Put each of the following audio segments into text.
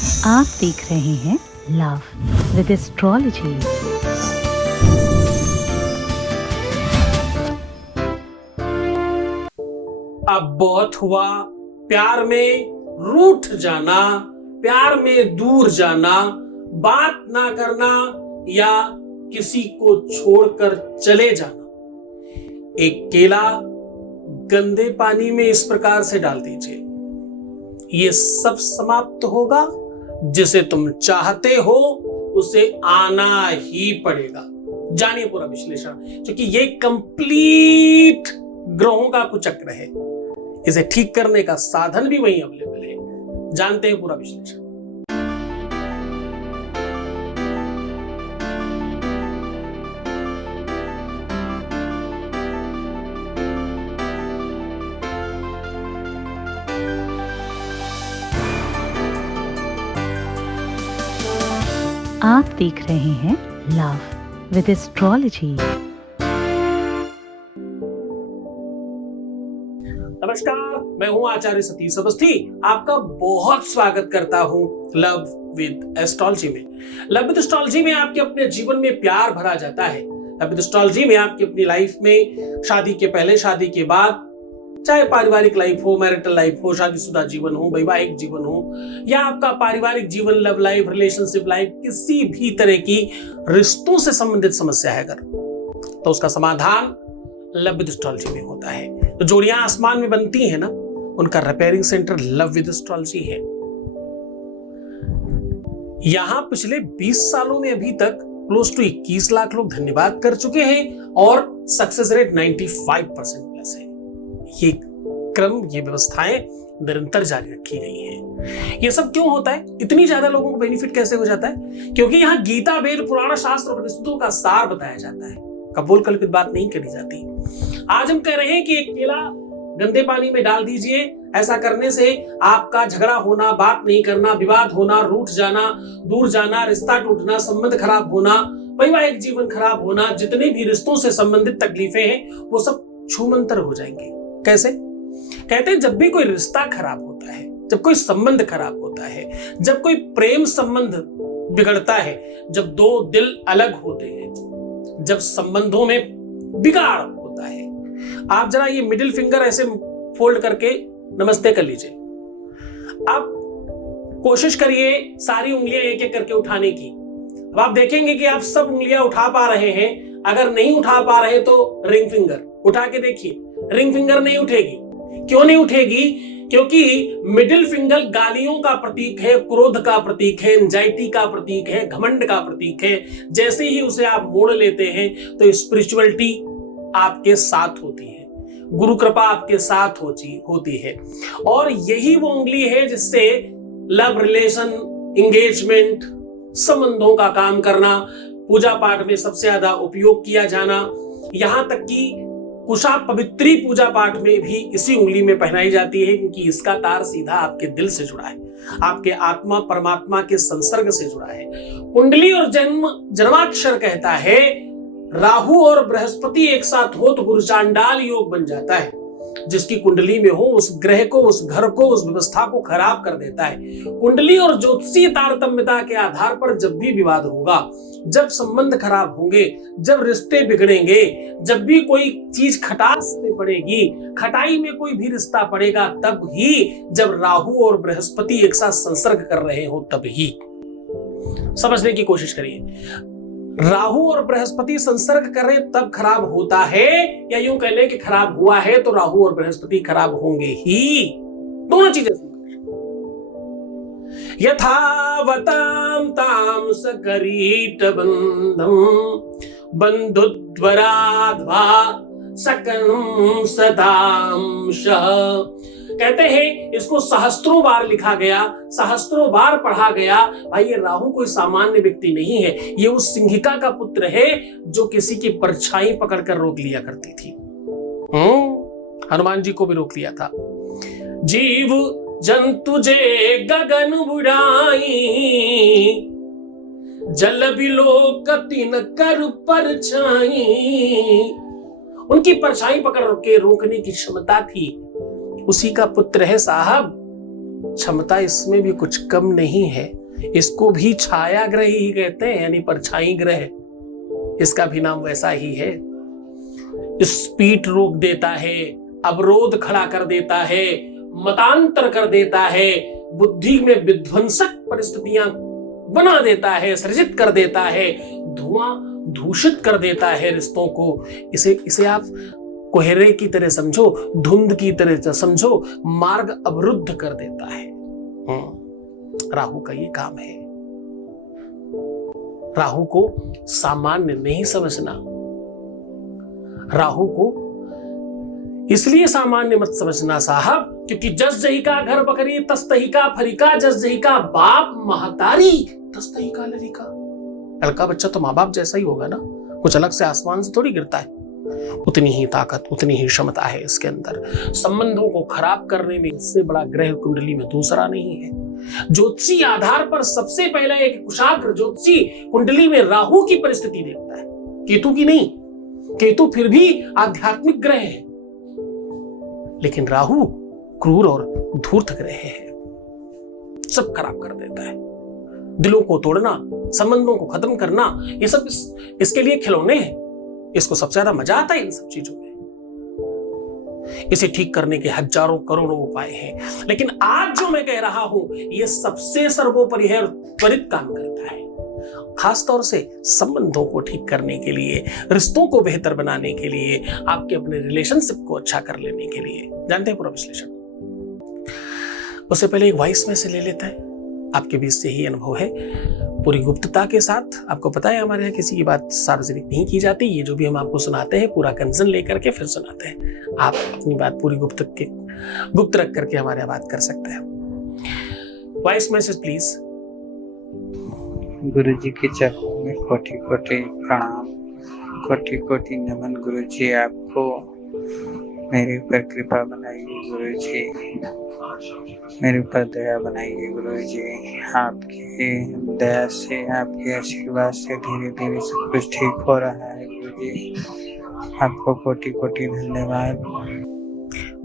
आप देख रहे हैं लव विद एस्ट्रोलॉजी। अब बहुत हुआ प्यार में रूठ जाना, प्यार में दूर जाना, बात ना करना या किसी को छोड़कर चले जाना। एक केला गंदे पानी में इस प्रकार से डाल दीजिए, ये सब समाप्त होगा। जिसे तुम चाहते हो उसे आना ही पड़ेगा। जानिए पूरा विश्लेषण, क्योंकि ये कंप्लीट ग्रहों का कुचक्र है। इसे ठीक करने का साधन भी वहीं अवेलेबल है। जानते हैं पूरा विश्लेषण। आप देख रहे हैं लव विद एस्ट्रोलॉजी। नमस्कार, मैं हूं आचार्य सतीश अवस्थी। आपका बहुत स्वागत करता हूं लव विद एस्ट्रोलॉजी में। लव विद एस्ट्रोलॉजी में आपके अपने जीवन में प्यार भरा जाता है। लव विद एस्ट्रोलॉजी में आपकी अपनी लाइफ में शादी के पहले, शादी के बाद, चाहे पारिवारिक लाइफ हो, मैरिटल लाइफ हो, शादीशुदा जीवन हो, वैवाहिक जीवन हो, या आपका पारिवारिक जीवन, लव लाइफ, रिलेशनशिप लाइफ, किसी भी तरह की रिश्तों से संबंधित समस्या है अगर, तो उसका समाधान लव विद एस्ट्रोलॉजी में होता है। तो जोड़ियां आसमान में बनती हैं ना, उनका repairing centre love with astrology है। यहां पिछले 20 सालों में अभी तक क्लोज टू 21 लाख लोग धन्यवाद कर चुके हैं और सक्सेस रेट 95% प्लस है। ये क्रम, ये व्यवस्थाएं निरंतर जारी रखी गई हैं। ये सब क्यों होता है? इतनी ज्यादा लोगों को बेनिफिट कैसे हो जाता है? क्योंकि यहाँ गीता, वेद, पुराण, शास्त्र और उपनिषदों का सार बताया जाता है। कबूल कल्पित बात नहीं करी जाती। आज हम कह रहे हैं कि एक केला गंदे पानी में डाल दीजिए। ऐसा करने से आपका झगड़ा होना, बात नहीं करना, विवाद होना, रूठ जाना, दूर जाना, रिश्ता टूटना, संबंध खराब होना, वैवाहिक जीवन खराब होना, जितने भी रिश्तों से संबंधित तकलीफें हैं वो सब छूमंतर हो जाएंगे। कैसे? कहते हैं जब भी कोई रिश्ता खराब होता है, जब कोई संबंध खराब होता है, जब कोई प्रेम संबंध बिगड़ता है, जब दो दिल अलग होते हैं, जब संबंधों में बिगाड़ होता है, आप जरा ये मिडिल फिंगर ऐसे फोल्ड करके नमस्ते कर लीजिए। आप कोशिश करिए सारी उंगलियां एक एक करके उठाने की। अब आप देखेंगे कि आप सब उंगलियां उठा पा रहे हैं। अगर नहीं उठा पा रहे तो रिंग फिंगर उठा के देखिए। रिंग फिंगर नहीं उठेगी। क्यों नहीं उठेगी? क्योंकि मिडिल फिंगर गालियों का प्रतीक है, क्रोध का प्रतीक है, एंजाइटी का प्रतीक है, घमंड का प्रतीक है। जैसे ही उसे आप मोड़ लेते हैं तो स्पिरिचुअलिटी आपके साथ होती है, गुरु कृपा आपके साथ होती है। और यही वो उंगली है जिससे लव, रिलेशन, एंगेजमेंट, संबंधों का काम करना, पूजा पाठ में सबसे ज्यादा उपयोग किया जाना, यहां तक कि कुशा पवित्री पूजा पाठ में भी इसी उंगली में पहनाई जाती है, क्योंकि इसका तार सीधा आपके दिल से जुड़ा है, आपके आत्मा परमात्मा के संसर्ग से जुड़ा है। कुंडली और जन्माक्षर कहता है राहु और बृहस्पति एक साथ हो तो गुरु चांडाल योग बन जाता है। जिसकी कुंडली में हो उस ग्रह को, उस घर को, उस व्यवस्था को खराब कर देता है। कुंडली और ज्योतिषीय तारतम्यता के आधार पर जब भी विवाद होगा, जब संबंध खराब होंगे, जब रिश्ते बिगड़ेंगे, जब भी कोई चीज खटास में पड़ेगी, खटाई में कोई भी रिश्ता पड़ेगा, तब ही जब राहु और बृहस्पति एक साथ संसर्ग कर रहे हो, तब ही। समझने की कोशिश करिए। राहु और बृहस्पति संसर्ग करे तब खराब होता है, या यूं कह लें कि खराब हुआ है तो राहु और बृहस्पति खराब होंगे ही। दोनों चीजें यथावताम ताम सकरीट बंधम बंधुद्वराध्वा सकम सदांश। कहते हैं इसको सहस्त्रों बार लिखा गया, सहस्त्रों बार पढ़ा गया। भाई ये राहु कोई सामान्य व्यक्ति नहीं है, ये उस सिंहिका का पुत्र है जो किसी की परछाई पकड़कर रोक लिया करती थी। हनुमान जी को भी रोक लिया था। जीव जंतु जे गगन बुढ़ाई, जल बिलोकति न कर परछाई। उनकी परछाई पकड़ के रोकने की क्षमता थी। उसी का पुत्र है साहब क्षमता इसमें भी कुछ कम नहीं है। इसको भी छाया ग्रह ही कहते हैं, यानी परछाई ग्रह। इसका भी नाम वैसा ही है। स्पीड रोक देता है, अवरोध खड़ा कर देता है, मतांतर कर देता है, बुद्धि में विध्वंसक परिस्थितियां बना देता है, सृजित कर देता है, धुआं दूषित कर देता है रिश्तों को। इसे आप कोहरे की तरह समझो, धुंध की तरह समझो, मार्ग अवरुद्ध कर देता है। राहु का ये काम है। राहु को सामान्य नहीं समझना। राहु को इसलिए सामान्य मत समझना साहब, क्योंकि जस जही का घर बकरी तस तही का फरीका, जस जही का बाप महतारी तस तही का लड़का। लड़का बच्चा तो माँ बाप जैसा ही होगा ना, कुछ अलग से आसमान से थोड़ी गिरता है। उतनी ही ताकत, उतनी ही क्षमता है इसके अंदर। संबंधों को खराब करने में इससे बड़ा ग्रह कुंडली में दूसरा नहीं है। ज्योतिषी आधार पर सबसे पहला एक कुशाग्र ज्योतिषी कुंडली में राहु की परिस्थिति देखता है, केतु की नहीं। केतु फिर भी आध्यात्मिक ग्रह है, लेकिन राहु क्रूर और धूर्त ग्रह है, सब खराब कर देता है। दिलों को तोड़ना, संबंधों को खत्म करना, ये सब इसके लिए खिलौने हैं। इसको सबसे ज्यादा मजा आता है इन सब चीजों में। इसे ठीक करने के हजारों करोड़ों उपाय हैं, लेकिन आज जो मैं कह रहा हूं ये सबसे सर्वोपरि है और त्वरित काम करता है। खासतौर से संबंधों को ठीक करने के लिए, रिश्तों को बेहतर बनाने के लिए, आपके अपने रिलेशनशिप को अच्छा कर लेने के लिए। जानते हैं पूरा विश्लेषण? उससे पहले एक वॉइस मैसेज ले लेता है। आपके बीच से ही अनुभव है, पूरी गुप्तता के साथ। आपको पता है हमारे यहाँ किसी की बात सार्वजनिक नहीं की जाती। ये जो भी हम आपको सुनाते हैं पूरा कंसर्न लेकर के फिर सुनाते हैं। आप अपनी बात पूरी गुप्त रख करके हमारे यहाँ बात कर सकते हैं। Voice message please. गुरु जी के चरणों में कोटि कोटि प्रणाम, कोटि कोटि नमन। गुरु जी आपको मेरे ऊपर कृपा बनाइए गुरु जी, मेरे ऊपर दया बनाइए गुरु जी। आपकी दया से, आपके आशीर्वाद से धीरे धीरे सब कुछ ठीक हो रहा है गुरु जी। आपको कोटि कोटि धन्यवाद।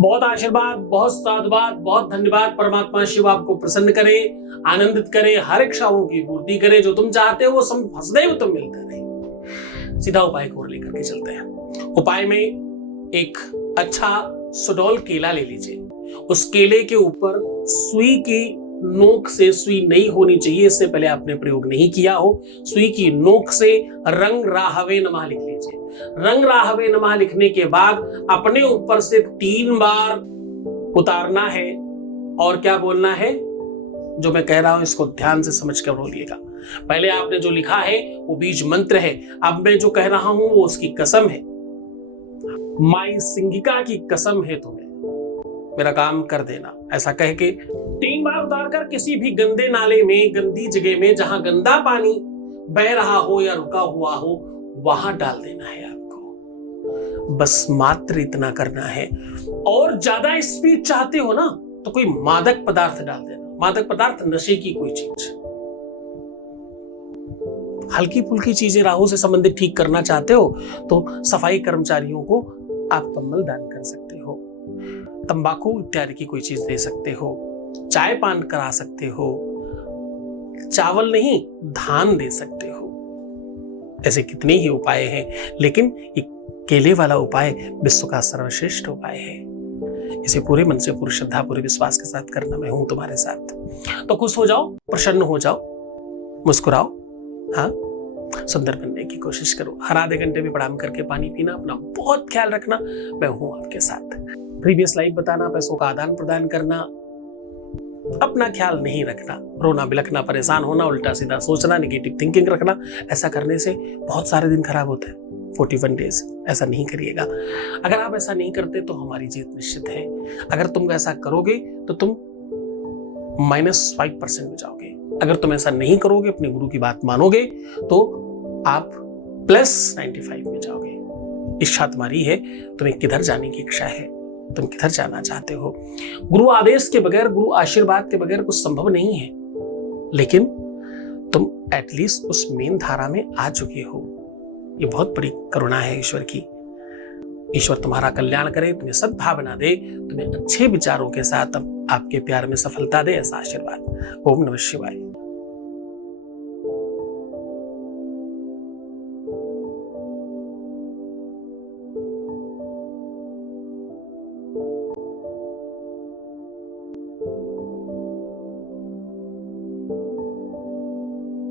बहुत आशीर्वाद, बहुत साधुवाद, बहुत धन्यवाद। परमात्मा शिव आपको प्रसन्न करे, आनंदित करे, हर इच्छाओं की पूर्ति करे। जो तुम चाहते हो वो सदैव तुम मिलता रहे। सीधा उपाय को लेकर के चलते हैं। उपाय में एक अच्छा सुडौल केला ले लीजिए। उस केले के ऊपर सुई की नोक से, सुई नहीं होनी चाहिए, इससे पहले आपने प्रयोग नहीं किया हो, सुई की नोक से रंग राहवे नमः लिख लीजिए। रंग राहवे नमः लिखने के बाद अपने ऊपर से 3 बार उतारना है। और क्या बोलना है, जो मैं कह रहा हूं इसको ध्यान से समझ कर बोलिएगा। पहले आपने जो लिखा है वो बीज मंत्र है, अब मैं जो कह रहा हूं वो उसकी कसम है। माई सिंहिका की कसम है तुम्हें, मेरा काम कर देना, ऐसा कह के 3 बार उतार कर किसी भी गंदे नाले में, गंदी जगह में, जहां गंदा पानी बह रहा हो या रुका हुआ हो, वहां डाल देना है आपको। बस मात्र इतना करना है। और ज्यादा स्पीड चाहते हो ना तो कोई मादक पदार्थ डाल देना। मादक पदार्थ, नशे की कोई चीज, हल्की फुल्की चीजें। राहु से संबंधित ठीक करना चाहते हो तो सफाई कर्मचारियों को आप कंबल दान कर सकते हो, तंबाकू इत्यादि की कोई चीज दे सकते हो, चाय पान करा सकते हो, चावल नहीं धान दे सकते हो। ऐसे कितने ही उपाय हैं, लेकिन एक केले वाला उपाय विश्व का सर्वश्रेष्ठ उपाय है। इसे पूरे मन से, पूरी श्रद्धा, पूरे विश्वास के साथ करना। मैं हूं तुम्हारे साथ। तो खुश हो जाओ, प्रसन्न हो जाओ, मुस्कुराओ, हाँ, सुंदर बनने की कोशिश करो। हर आधे घंटे में प्रणाम करके पानी पीना, अपना बहुत ख्याल रखना। मैं हूं आपके साथ। प्रीवियस लाइफ बताना, पैसों का आदान प्रदान करना, अपना ख्याल नहीं रखना, रोना बिलखना, परेशान होना, उल्टा सीधा सोचना, नेगेटिव थिंकिंग रखना, ऐसा करने से बहुत सारे दिन खराब होते हैं। 41 डेज ऐसा नहीं करिएगा। अगर आप ऐसा नहीं करते तो हमारी जीत निश्चित है। अगर तुम ऐसा करोगे तो तुम -5% में जाओगे। अगर तुम ऐसा नहीं करोगे, अपने गुरु की बात मानोगे, तो आप +95 में जाओगे। इच्छा तुम्हारी है, तुम्हें किधर जाने की इच्छा है, तुम किधर जाना चाहते हो। गुरु आदेश के बगैर, गुरु आशीर्वाद के बगैर कुछ संभव नहीं है, लेकिन तुम एटलीस्ट उस मेन धारा में आ चुके हो। ये बहुत बड़ी करुणा है ईश्वर की। ईश्वर तुम्हारा कल्याण करे, तुम्हें सद्भावना दे, तुम्हें अच्छे विचारों के साथ आपके प्यार में सफलता दे, ऐसा आशीर्वाद। ओम नमः शिवाय।